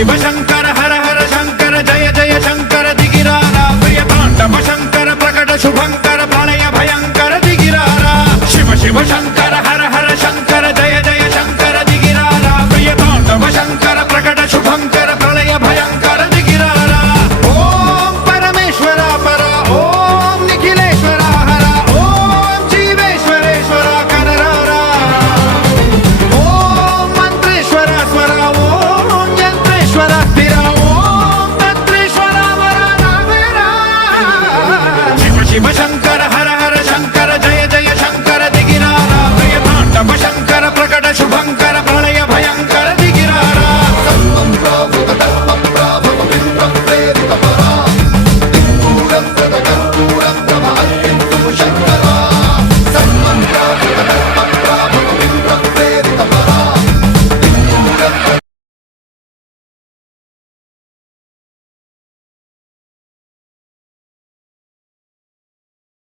शिव शंकर हर हर शंकर जय जय शंकर दिगिरारा प्रिय तांडव शंकर प्रकट शुभंकर प्रलय भयंकर दिगिरारा शिव शिव शंकर